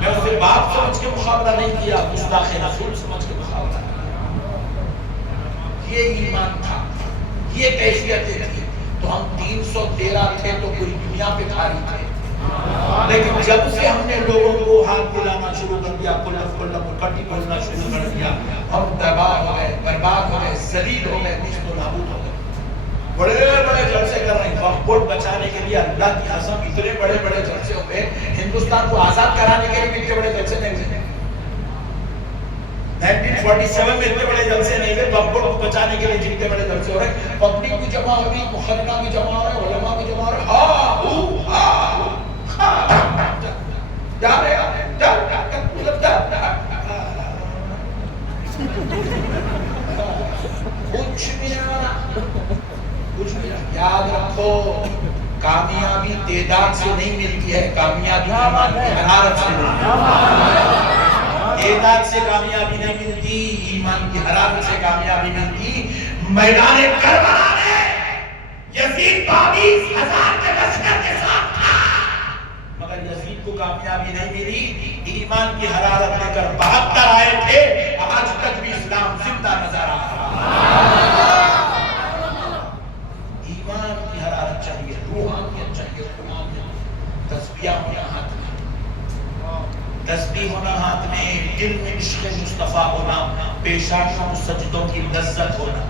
میں اسے باپ سمجھ کے مقابلہ نہیں کیا، گستاخ رسول سمجھ کے مقابلہ کیا۔ یہ ایمان تھا، یہ کیفیتیں تھی۔ تو ہم 313 تھے تو پوری دنیا پہ بھاری تھے، لیکن جب سے ہم نے لوگوں کو ہاتھ ملانا شروع کر دیا، کٹی بولنا شروع کر دیا، ہم تباہ ہو گئے، برباد ہو گئے، ذلیل ہو گئے، نیست و نابود ہو گئے۔ بڑے بڑے جلسے کر رہے ہیں پاسپورٹ بچانے کے لیے، اللہ کی قسم اتنے بڑے بڑے جلسے ہوئے، ہندوستان کو آزاد کرانے کے لیے اتنے بڑے جلسے نہیں ہوئے، 1947 میں اتنے بڑے جلسے نہیں ہوئے، پاسپورٹ کو بچانے کے لیے جتنے بڑے جلسے ہو رہے، پبلک بھی جمع ہو رہی، مخرجہ بھی جمع ہو رہے، علماء بھی جمع ہو رہے، جا رہے کچھ بھی نہیں ہونا، کچھ بھی نہیں۔ یاد رکھو کامیابی تعداد سے نہیں ملتی ہے، کامیابی ایمان کی حرارت سے ملتی ہے۔ تعداد سے کامیابی نہیں ملتی، ایمان کی حرارت سے کامیابی ملتی۔ میدان کربلا میں یزید 22,000 کے لشکر کے ساتھ تھا، مگر یزید کو کامیابی نہیں ملی، ایمان کی حرارت لے کر 72 آئے تھے، آج تک بھی اسلام زندہ نظر آ رہا۔ ایمان کی حرارت چاہیے، روحانیت چاہیے، روحانیت، تسبیح ہونا ہاتھ میں، تسبیح ہونا ہاتھ میں، دل میں عشق مصطفیٰ ہونا، پیشانیوں و سجدوں کی لذت ہونا،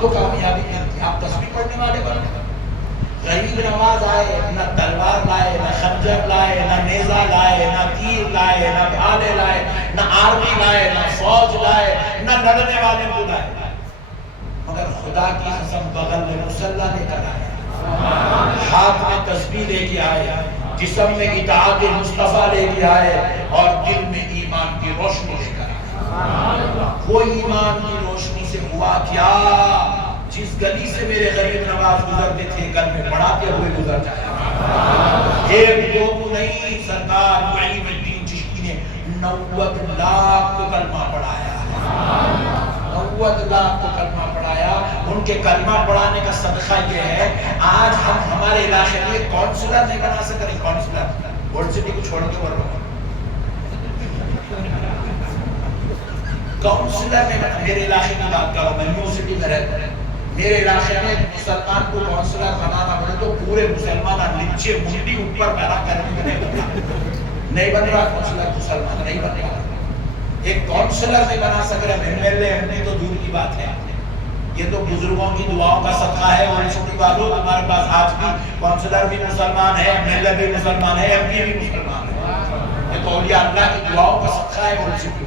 تو کامیابی ملتی۔ آپ تسبیح پڑھنے والے بنے، غریب نواز آئے، نہ تلوار لائے، نہ خنجر لائے، نہ نیزہ لائے، نہ تیر لائے، نہ بھالے لائے، نہ آرمی لائے، نہ فوج لائے، نہ لڑنے والے کو لائے، مگر خدا کی قسم بغل میں مصلی لے کر آئے، ہاتھ میں تسبیح لے کے آئے، جسم میں اطاعت مصطفیٰ لے کے آئے، اور دل میں ایمان کی روشنی لے کر آئے۔ وہ ایمان کی روشنی سے ہوا کیا؟ جس گلی سے میرے غریب نواز گزرتے تھے، کل میں پڑھاتے ہوئے گزر جائے، ایک دو کو نہیں، سرکار معین الدین چشتی نے 90 لاکھ کو کلمہ پڑھایا، 90 لاکھ کو کلمہ پڑھایا۔ ان کے کلمہ پڑھانے کا صدقہ یہ ہے، آج ہم ہمارے علاقے میں کونسلر نہیں بنا سکتے، کونسلر اولڈ سٹی کو چھوڑ کے بڑھ رہا ہوں، کونسلر نہیں بنا۔ میرے علاقے کی بات کرو، میں نیو سٹی میں رہتا ہوں، میرے علاقے میں مسلمان کو کونسلر بنانا پڑے تو پورے مسلمان نیچے منڈی اوپر کھڑا کرنے کے نہیں بن رہا، کونسلر مسلمان نہیں بن رہا، ایک کونسلر نہیں بنا سک رہے، ایم ایل تو دور کی بات ہے۔ یہ تو بزرگوں کی دعاؤں کا صدقہ ہے، اور چھوٹی والوں ہمارے پاس آج بھی کونسلر بھی مسلمان ہے، ایم ایل اے بھی مسلمان ہے، ایم پی بھی مسلمان ہے، یہ تو اولیاء اللہ کی دعاؤں کا صدقہ ہے۔ اور چھوٹی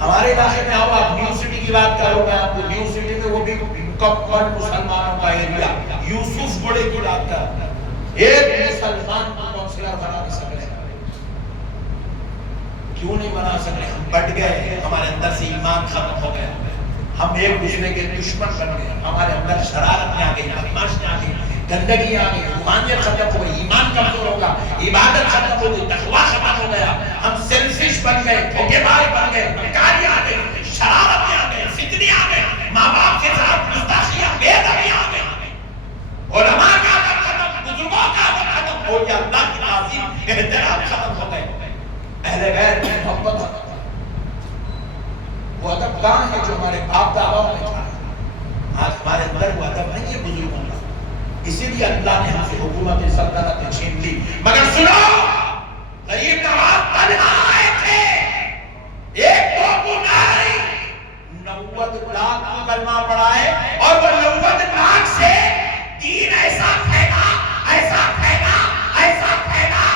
ہمارے علاقے میں آؤ، آپ نیو سٹی کی بات کرو، میں آپ کو نیو سٹی میں وہ بھی مکمل مسلمانوں کا ایریا، یوسف بڑے کی بات کرتا ہے، ایک مسلمان کو کونسلر بنا نہیں سکتے۔ کیوں نہیں بنا سکتے؟ ہم بٹ گئے، ہمارے اندر سے ایمان ختم ہو گیا، ہم ایک دوسرے کے دشمن بن گئے، ہمارے اندر شرارت آ گئی، بدماشی آ گئی، گندگی آ گئی، روحانیت ختم ہو گئی، ایمان کمزور ہوگا، عبادت ختم ہو گئی، تقویٰ ختم ہو گیا، ہم سیلفش بن گئے، دھوکے باز بن گئے، بدکاری آ گئی، شرارت آ گئی، فتنی آ گئی، ماں باپ کے ساتھ گستاخی آ گئی، بے ادبی آ گئی، علماء کا ادب ختم، بزرگوں کا ادب ختم ہو گیا، اللہ کی تعظیم احترام ختم ہو گئے، اہل بیت کی محبت ختم۔ حکومت سلطنت چھین لی، مگر سنو غریب نواز تنہا آئے تھے، ایک دو بنائی 90 لاکھ کو کلمہ پڑھائے، اور وہ 90 لاکھ سے دین ایسا پھیلا، ایسا پھیلا، ایسا پھیلا،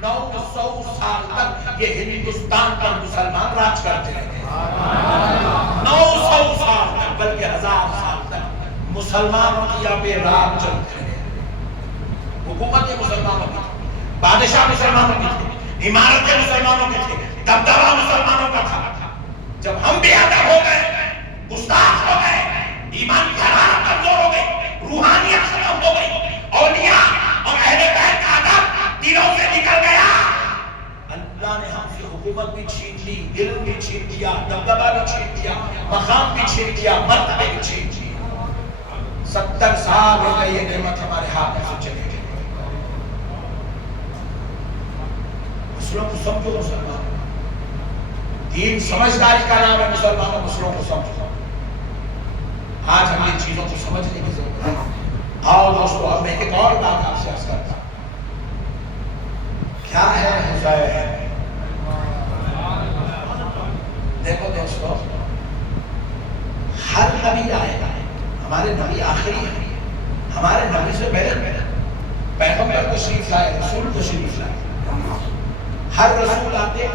900 سال تک یہ ہندوستان پر مسلمان راج کرتے رہے، 900 سال تک، بلکہ 1000 سال تک مسلمانوں کی یہاں پہ راج چلتے رہے، حکومت مسلمانوں کی تھی، بادشاہ مسلمانوں کی تھی، عمارتیں مسلمانوں کی تھی، دبدبہ مسلمانوں کا تھا۔ جب ہم بھی ادب ہو گئے، گستاخ ہو گئے، ایمان کی حرارت کمزور ہو گئی، روحانیت ختم ہو گئی، اولیاء اور اہل بیت کا ادب دلوں سے نکل گیا، اللہ نے ہم سے حکومت بھی چھین لی، علم بھی چھین لیا، دبدبہ بھی چھین لیا، مقام بھی چھین لیا، مرتبے بھی چھین لیا۔ 70 سال ہو گئے یہ نعمت ہمارے ہاتھ میں سے چلی گئی۔ مسلموں کو سمجھو، مسلمان دین سمجھداری کا نام ہے، مسلمانوں مسلموں کو سمجھو۔ آج ہم یہ چیزوں کو سمجھنے کی ضرورت ہے۔ آؤ دوستو، اب میں ایک اور بات آپ سے عرض کرتا ہوں، کیا ہے حسین؟ دیکھو دوستو، ہر نبی آئے گا، ہمارے نبی آخری ہیں، ہمارے نبی سے پہلے پیغمبر تشریف لائے، رسول تشریف لائے، ہر رسول آتے،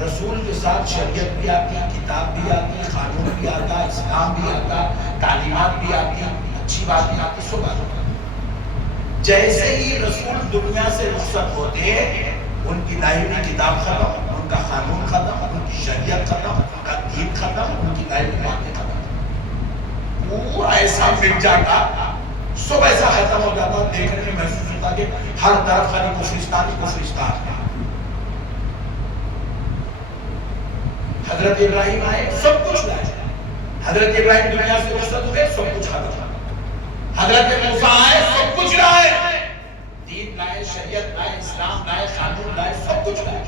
رسول کے ساتھ شریعت بھی آتی، کتاب بھی آتی، قانون بھی آتا، اسلام بھی آتا، تعلیمات بھی آتی، اچھی بات بھی آتی، سب آتا۔ جیسے ہی رسول دنیا سے رخصت ہوتے، ان کی لائی ہوئی کتاب ختم، ان کا قانون ختم، ان کی شریعت ختم، ان کا دین ختم، ان کی لائی ہوئی باتیں ختم، پورا ایسا مٹ جاتا، سب ایسا ختم ہو جاتا، دیکھنے میں محسوس ہوتا کہ ہر طرف خالی کفرستان ہی کفرستان ہے۔ حضرت ابراہیم آئے، سب کچھ لائے، حضرت ابراہیم دنیا سے رخصت ہوئے، سب کچھ ختم۔ حضرت موسیٰ آئے، سب کچھ لائے، دین لائے، شریعت لائے، اسلام لائے، قانون لائے، سب کچھ لائے۔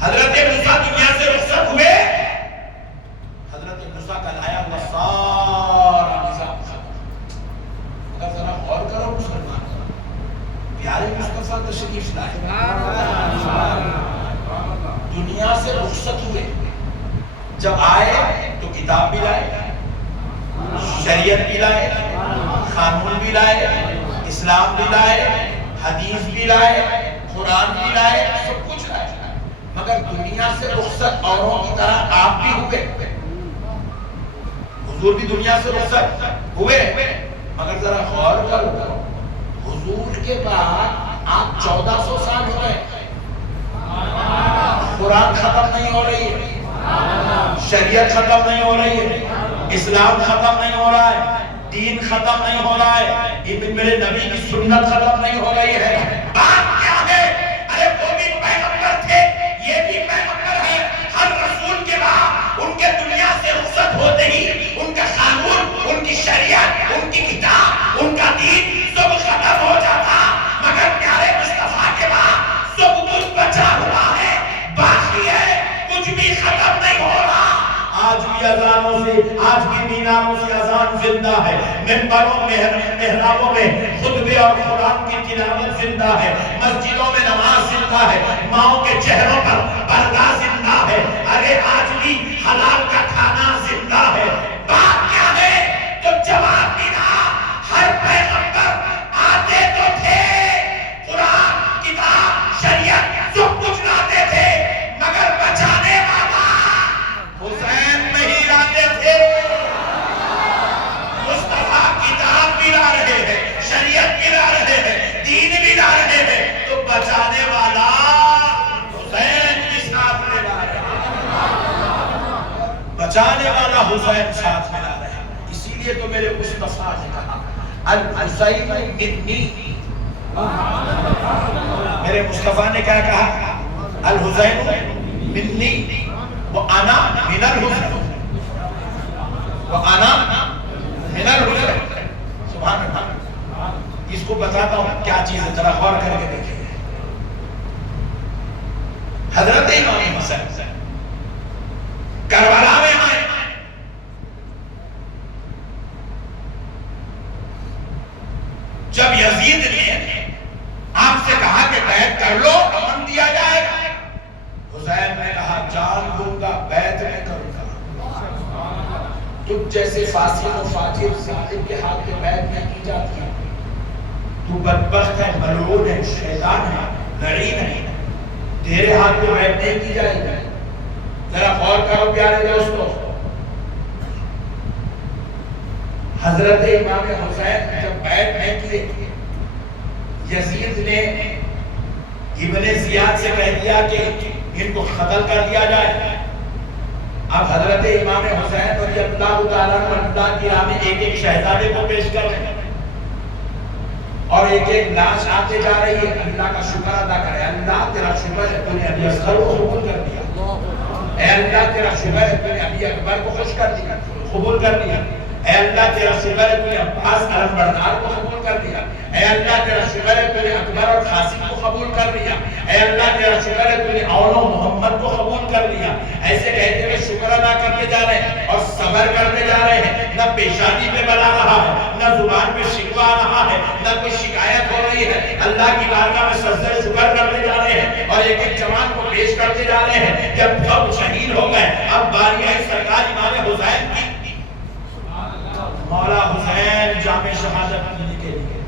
حضرت موسیٰ دنیا سے رخصت ہوئے، حضرت موسیٰ کا لایا ہوا سارا نظام ختم۔ اگر ذرا غور کرو مسلمان، پیارے مصطفیٰ تشریف لائے، دنیا سے رخصت ہوئے، جب آئے تو کتاب بھی لائے، شریعت بھی لائے، قانون بھی لائے، اسلام بھی لائے، حدیث بھی لائے، قرآن بھی لائے، سب کچھ لائے، مگر دنیا سے رخصت اوروں کی طرح آپ بھی ہوئے، حضور بھی دنیا سے رخصت ہوئے، مگر ذرا غور کرو، حضور کے بعد آپ 1400 سال ہو گئے، قرآن ختم نہیں ہو رہی ہے، شریعت ختم نہیں ہو رہی ہے، اسلام ختم نہیں ہو رہا ہے، دین ختم نہیں ہو رہا ہے، یہ میرے نبی کی سنت ختم نہیں ہو رہی ہے۔ بات کیا ہے؟ ارے وہ بھی پیغمبر تھے، یہ بھی پیغمبر ہے، ہر رسول کے بعد ان کے دنیا سے رخصت ہوتے ہی ان کا قانون، ان کی شریعت، ان کی کتاب، ان کا دین سب ختم ہو جاتا، مگر پیارے مصطفیٰ کے بعد سب کچھ بچا ہوا ہے، باقی ہے، کچھ بھی ختم نہیں ہو رہا۔ آج بھی اذانوں سے، آج بھی میناروں سے اذان زندہ ہے، منبروں میں، محرابوں میں خطبے اور قرآن کی تلاوت زندہ ہے، مسجدوں میں نماز زندہ ہے، ماؤں کے چہروں پر پردہ زندہ ہے، ارے آج بھی حلال کا کھانا زندہ ہے۔ بات کیا ہے؟ تو جواب ملا، ہر پیغمبر آتے تو تھے، قرآن، کتاب، شریعت سب کچھ لاتے تھے، مگر بچانے والا حسین نہیں لاتے تھے۔ مصطفیٰ کتاب بھی لا رہے ہیں، شریعت بھی لا رہے ہیں، دین بھی لا رہے ہیں، تو بچانے والا حسین بھی ساتھ میں لا رہے ہیں، بچانے والا حسین ساتھ میں لا رہے ہیں۔ اسی لیے تو میرے مصطفیٰ نے کہا الحسین منی، میرے مصطفیٰ نے کیا کہا؟ الحسین منی وَأَنَا مِنَ الْحُسْنِ، وَأَنَا مِنَ الْحُسْنِ۔ سبحان اللہ، اس کو بتاتا ہوں کیا چیز ہے، ذرا غور کر کے دیکھیں۔ حضرت امام حسین کربلا میں آئے، جب یزید نے کر لو امن دیا جائے گا۔ حسین نے کہا جان دوں گا بیعت میں کروں گا۔ تم جیسے فاسق و فاجر ظالم کے ہاتھ میں بیعت نہیں کی جاتی ہے، تو بدبخت ہے، ملعون ہے، شیطان ہے، لعین ہے، تیرے ہاتھ میں بیعت نہیں کی جائے گی۔ ذرا غور کرو پیارے دوستو، حضرت امام حسین جب بیعت نہیں کیے، یزید نے ابن زیاد سے کہہ دیا کہ ان کو قتل کر دیا جائے۔ اب حضرت امام حسین رضی اللہ تعالیٰ عنہ کی راہ میں ایک ایک شہزادے کو پیش کر رہے ہیں اور ایک ایک لاش آتے جا رہی ہے۔ اللہ کا شکر ادا کرے، اللہ تیرا شکر ہے تو نے ابی اصغر کو قبول کر دیا، اے اللہ تیرا شکر ہے تو نے ابی اکبر کو خوش کر دیا، قبول کر دیا، اے اللہ تیرا شکر ہے تو نے عباس علمبردار کو قبول کر دیا، اے اللہ تیرا شکر ہے تو نے اکبر اور قاسم کو قبول کر لیا، اے اللہ تیرا شکر ہے تو نے اول و محمد کو قبول کر لیا۔ ایسے کہتے ہوئے شکر ادا کرتے جا رہے ہیں اور صبر کرتے جا رہے ہیں، نہ پیشانی پہ بلا رہا ہے، نہ زبان پہ شکوہ آ رہا ہے، نہ کوئی شکایت ہو رہی ہے، اللہ کی بارگاہ میں سجدہ شکر کرتے جا رہے ہیں اور ایک ایک جوان کو پیش کرتے جا رہے ہیں۔ جب سب شہید ہو گئے، اب باری آئی سرکار امام حسین کی۔ مولا حسین جامع شہادت لینے کے لیے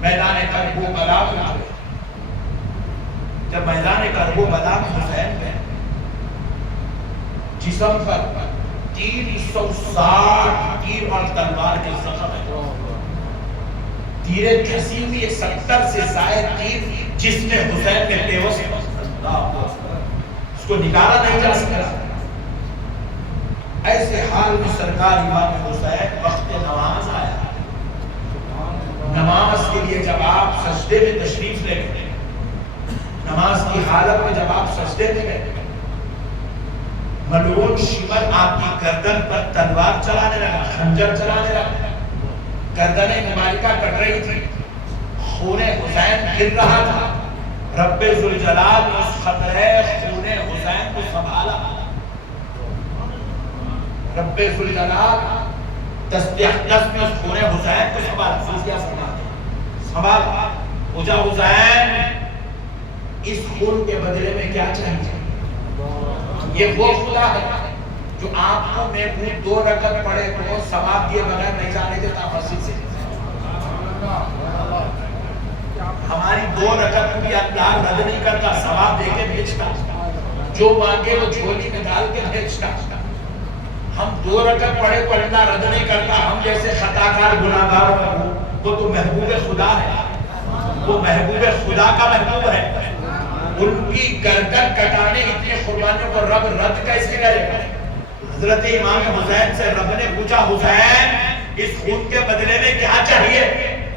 میدان کربلا میں، جب میدان کربلا میں حسین گئے، جسم پر 360 تیر اور تلوار کے زخم ہے، تیریں کھسی ہوئی 70 سے زائد تیر جس میں حسین کے پیوست اس کو نکالا نہیں جا سکتا۔ ایسے حال میں سرکار امام حسین وقت نماز آیا، نماز کے لیے جب آپ سجدے میں تشریف لے گئے، نماز کی حالت میں جب آپ سجدے میں گئے، ملعون شمر آپ کی گردن پر تلوار چلانے لگا، خنجر چلانے لگا، گردن مبارکہ کٹ رہی تھی، خون حسین گر رہا تھا۔ رب ذوالجلال نے اس خطرے خون حسین کو سنبھالا۔ رب ذوالجلال دست میں اس خون حسین کو سنبھالا۔ پوچھا حسین اس خون کے بدلے میں کیا چاہیے؟ یہ وہ خدا ہے جو آپ کو محبوب 2 رکعت پڑھے تو ثواب دیے بغیر نہیں جانے دیتا مسجد سے۔ ہماری 2 رکعت بھی اللہ رد نہیں کرتا، ثواب دے کے بھیجتا، جو مانگے وہ جھولی میں ڈال کے بھیجتا۔ ہم 2 رکعت پڑھے تو اللہ رد نہیں کرتا، ہم جیسے خطاکار گناہگار وہ تو محبوب خدا ہے، وہ محبوب خدا کا محبوب ہے۔ ان کی گردن کٹانے اتنی قربانیوں کو رب رد کیسے کرے گا؟ حضرت امام حسین سے رب نے پوچھا حسین اس خون کے بدلے میں کیا چاہیے؟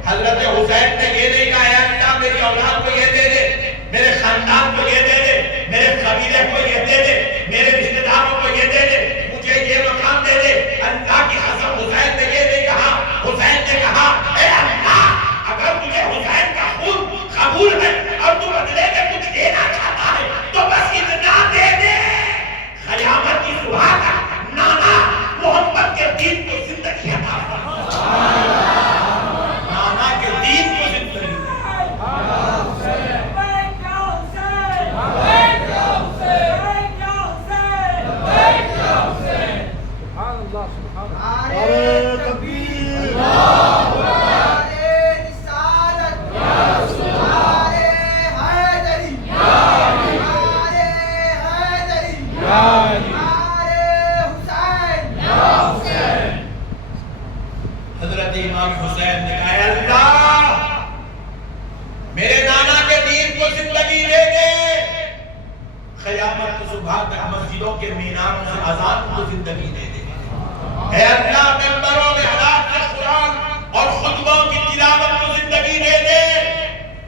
حضرت حسین نے یہ نہیں کہا اے اللہ میری اولاد کو یہ دے دے، میرے خاندان کو یہ دے دے، میرے قبیلے کو یہ دے دے، میرے رشتہ داروں کو یہ دے دے، مجھے یہ مقام دے دے۔ اللہ کی قسم حسین نے یہ نہیں کہا، حسین نے کہا اے اللہ اگر تجھے حسین کا خون قبول ہے اور تو بدلے میں کچھ دینا چاہتا ہے تو بس اتنا دے دے، قیامت کی صبح تک نانا محمد کے دین کو زندگی عطا فرما، نانا کے دین کو زندگی۔ حضرت امام حسین نے کہا اللہ میرے نانا کے دین کو زندگی دے دے، قیامت کی صبح تک مسجدوں کے میناروں سے اذان کو زندگی دے دے، اے اللہ ممبروں میں حالات کے قرآن اور خطبوں کی تلاوت کو زندگی دے دے،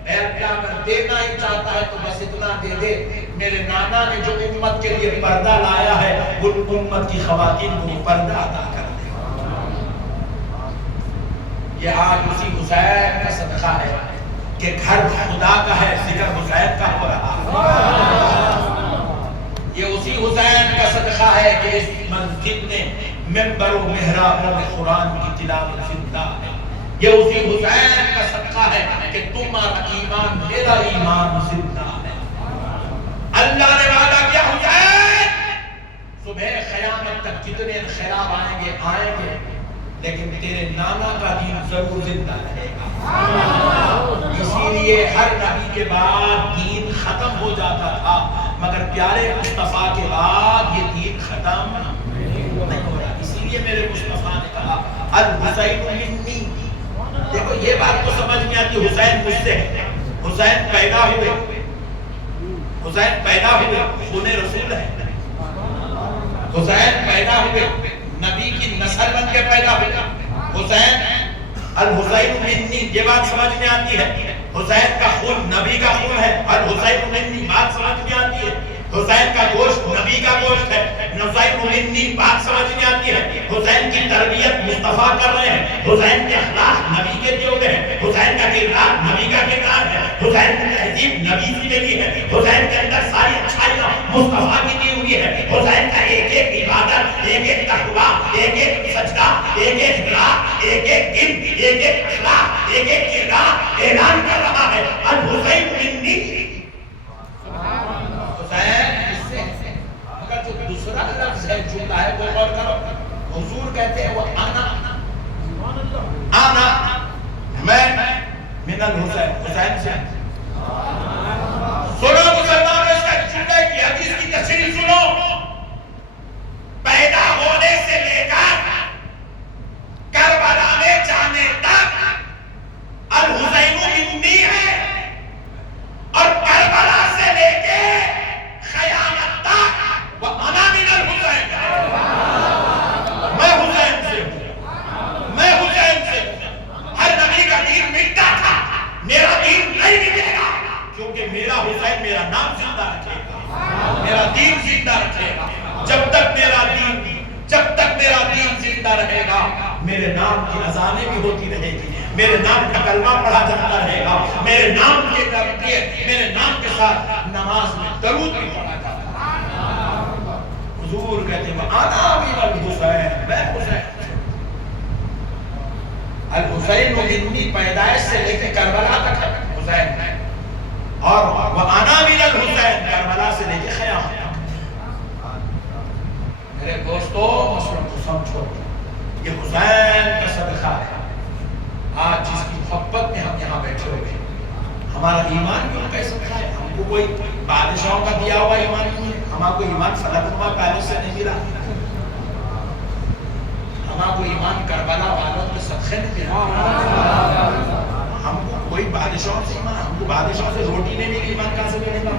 اے اللہ اگر دینا ہی چاہتا ہے تو بس اتنا دے دے، میرے نانا نے جو امت کے لیے پردہ لایا ہے ان امت کی خواتین کو پردہ عطا کر دے۔ یہ آج اسی حسین کا صدقہ ہے کہ گھر خدا کا ہے، ذکر حسین کا ہو رہا ہے۔ یہ اسی حسین کا صدقہ ہے کہ اس مسجد میں ممبر و محرابوں میں قرآن کی تلاوت زندہ ہے۔ یہ اسی حسین کا صدقہ ہے کہ تمہارا ایمان میرا ایمان زندہ ہے۔ کتنے انقلاب آئیں گے لیکن تیرے نانا کا دین ضرور زندہ رہے گا۔ اسی لیے ہر نبی کے بعد دین ختم ہو جاتا تھا، مگر پیارے مصطفیٰ کے بعد یہ دین ختم نہیں ہو رہا۔ اسی لیے میرے مصطفیٰ نے کہا الحسین منی۔ دیکھو یہ بات تو سمجھ میں آتی، حسین مجھ سے ہے، حسین پیدا ہوئے خون رسول ہے، حسین پیدا ہوئے نبی کی نسل بن کے پیدا ہوئے، حسین الحسین منی، یہ بات سمجھ میں آتی ہے، حسین کا خون نبی کا خون ہے، الحسین منی بات سمجھ میں آتی ہے، حسین کا گوشت نبی کا گوشت ہے، حسین منی بات سمجھ میں آتی ہے، حسین کی تربیت مصطفیٰ کر رہے ہیں، حسین کے اخلاق نبی کے دیے ہوئے ہیں، حسین کا کردار نبی کا کردار ہے، حسین کی تہذیب نبی سے ملی ہے، حسین کے اندر ساری اچھائیاں مصطفیٰ کی دی ہوئی ہے، حسین کا ایک ایک عبادت، ایک ایک تقویٰ، ایک ایک سجدہ، ایک ایک دعا، ایک ایک دن، ایک ایک اخلاق، ایک ایک کردار اعلان کر رہا ہے الحسین منی۔ مگر جو دوسرا لفظ ہے جملہ ہے وہ غور کرو، حضور کہتے ہیں وہ آنا میں من الحسین، حسین سے سنو مسلمانوں، اس کا جملے کی حدیث کی تفسیر سنو، پیدا ہونے سے لے کر کربلا میں جانے تک الحسین منی ہے، اور کربلا سے لے کے قیامت تک وہ انا من الحسین ہے۔ میں حسین سے ہوں، میں حسین سے ہوں۔ ہر نبی کا دین مٹتا تھا، میرا دین نہیں مٹے گا، کیونکہ میرا حسین میرا نام زندہ رکھے گا، میرا دین زندہ رکھے گا۔ جب تک میرا دین زندہ رہے گا، میرے نام کی اذانیں بھی ہوتی رہے گی، میرے نام کا کلمہ پڑھا جاتا رہے گا، میرے نام کے ساتھ نماز میں درود بھی پڑھا جاتا ہے۔ حضور کہتے ہیں انا من الحسین، میں حسین، الحسین منی پیدائش سے لے کے کربلا تک حسین ہے، اور وانا من الحسین کربلا سے لے کے قیامت۔ میرے دوستو مسئلہ کو سمجھو، یہ حسین کا صدقہ ہے۔ آج جس کی محبت میں ہم یہاں بیٹھے ہوئے ہیں، ہمارا ایمان بھی ان کا صدقہ ہے۔ ہم کو کوئی بادشاہوں کا دیا ہوا ایمان نہیں ہے، ہمارا کوئی ایمان فلک نما پیلس سے نہیں ملا، ہمارا کوئی ایمان کربلا والوں کے صدقے نہیں ملا، ہم کو کوئی بادشاہوں سے ایمان، ہم کو بادشاہوں سے روٹی نہیں ملی، ایمان کہاں سے ملے گا؟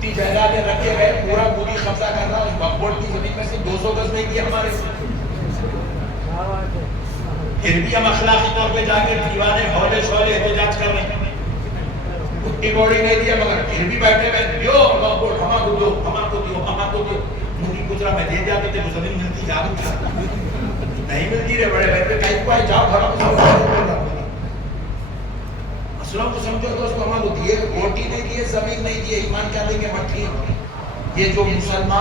اتنی جائیدادیں رکھے گئے، پورا مودی قبضہ کر رہا، اس بکبوٹ کی زمین میں سے 200 گز نہیں کیا ہمارے سے، پھر بھی ہم اخلاقی طور پہ جا کے دیوانے ہولے شولے احتجاج کر رہے ہیں، اتنی بوڑی نہیں دیا مگر پھر بھی بیٹھے ہوئے دیو بکبوٹ ہما کو دیو، ہما کو دیو، ہما کو دیو۔ مودی کچرا میں دے جاتے تھے، وہ زمین ملتی جادو نہیں ملتی رہے، بڑے بہت پہ کہیں کو آئے جاؤ گھروں میں مسلم کو سمجھو دوستو، ہمارے دیے روٹی نہیں دیے، زمین نہیں دیے، ایمان کیا دیں گے؟ مٹھی۔ یہ جو مسلمان